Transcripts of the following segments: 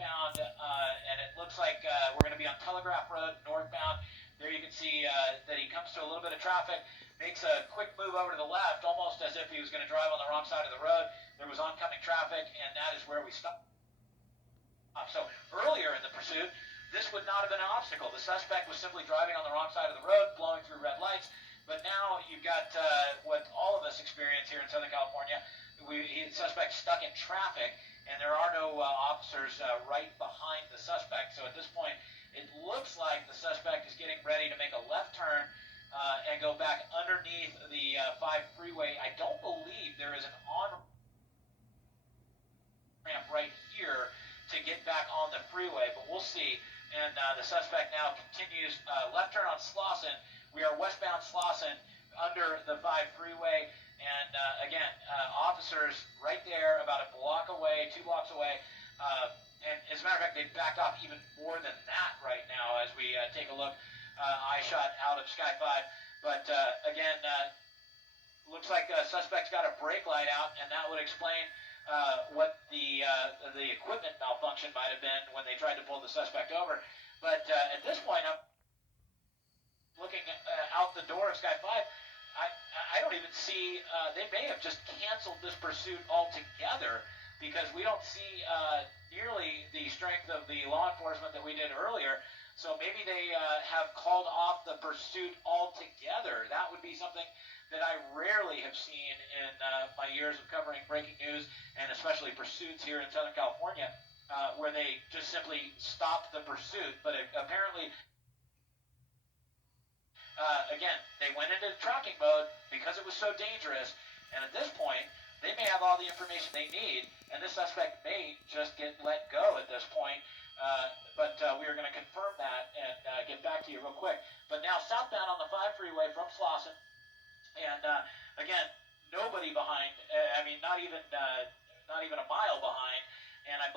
northbound, and it looks like we're going to be on Telegraph Road northbound. There you can see that he comes to a little bit of traffic, makes a quick move over to the left, almost as if he was going to drive on the wrong side of the road. There was oncoming traffic, and that is where we stopped. So earlier in the pursuit, this would not have been an obstacle. The suspect was simply driving on the wrong side of the road, blowing through red lights. But now you've got what all of us experience here in Southern California. The suspect stuck in traffic, and there are no officers right behind the suspect. So at this point, it looks like the suspect is getting ready to make a left turn and go back underneath the 5 freeway. I don't believe there is an on-ramp right here to get back on the freeway, but we'll see. And the suspect now continues left turn on Slauson. We are westbound Slauson under the 5 freeway. And again, officers right there about a block away, 2 blocks away. And as a matter of fact, they've backed off even more than that right now as we take a look. Eye shot out of Sky 5. But again, looks like the suspect's got a brake light out, and that would explain what the equipment malfunction might have been when they tried to pull the suspect over. But at this point, I'm looking out the door of Sky 5. I don't even see, they may have just canceled this pursuit altogether, because we don't see nearly the strength of the law enforcement that we did earlier. So maybe they have called off the pursuit altogether. That would be something that I rarely have seen in my years of covering breaking news, and especially pursuits here in Southern California, where they just simply stopped the pursuit. But apparently, again, they went into tracking mode because it was so dangerous, and at this point, they may have all the information they need, and this suspect may just get let go at this point. But we are going to confirm that and get back to you real quick. But now southbound on the 5 freeway from Slauson, and again, nobody behind. I mean, not even a mile behind. And I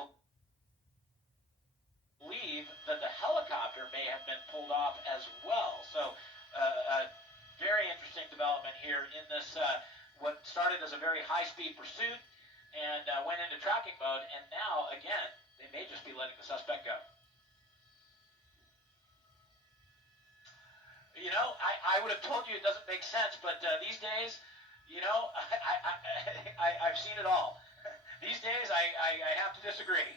believe that the helicopter may have been pulled off as well. So a very interesting development here in this what started as a very high-speed pursuit and went into tracking mode, and now again they may just be letting the suspect go. You know, I would have told you it doesn't make sense, but these days, you know, I've seen it all. These days, I have to disagree.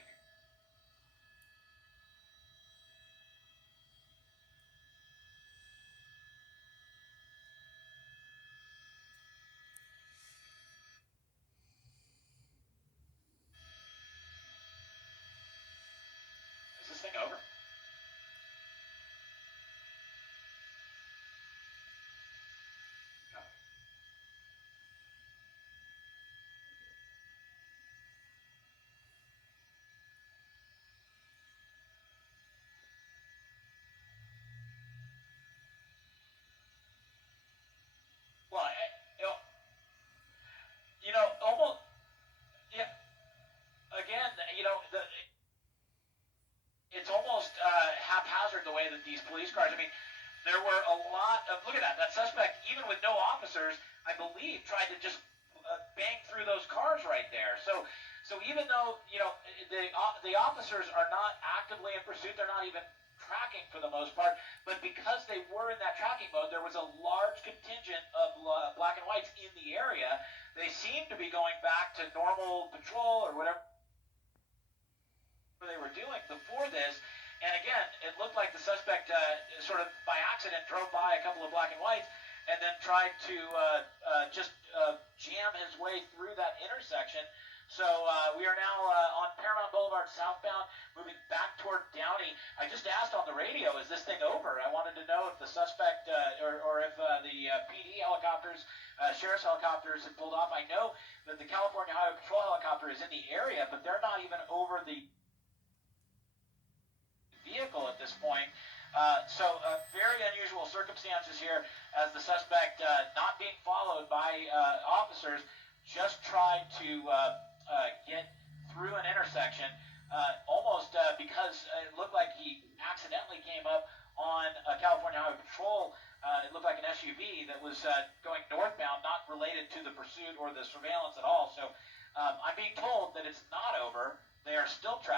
Is this thing over? Well, you know, almost, yeah. Again, you know, it's almost haphazard the way that these police cars. I mean, there were a lot of. Look at that. That suspect, even with no officers, I believe, tried to just bang through those cars right there. So even though you know the officers are not actively in pursuit, they're not even tracking for the most part, but because they were in that tracking mode, there was a large contingent of black and whites in the area. They seem to be going back to normal patrol or whatever they were doing before this. And again, it looked like the suspect sort of by accident drove by a couple of black and whites and then tried to just jam his way through that intersection. So we are now on Paramount Boulevard southbound, moving back toward Downey. I just asked on the radio, is this thing over? I wanted to know if the suspect or if the PD helicopters, sheriff's helicopters had pulled off. I know that the California Highway Patrol helicopter is in the area, but they're not even over the vehicle at this point. So very unusual circumstances here as the suspect, not being followed by officers, just tried to get through an intersection almost because it looked like he accidentally came up on a California Highway Patrol. It looked like an SUV that was going northbound, not related to the pursuit or the surveillance at all. So I'm being told that it's not over. They are still tracking.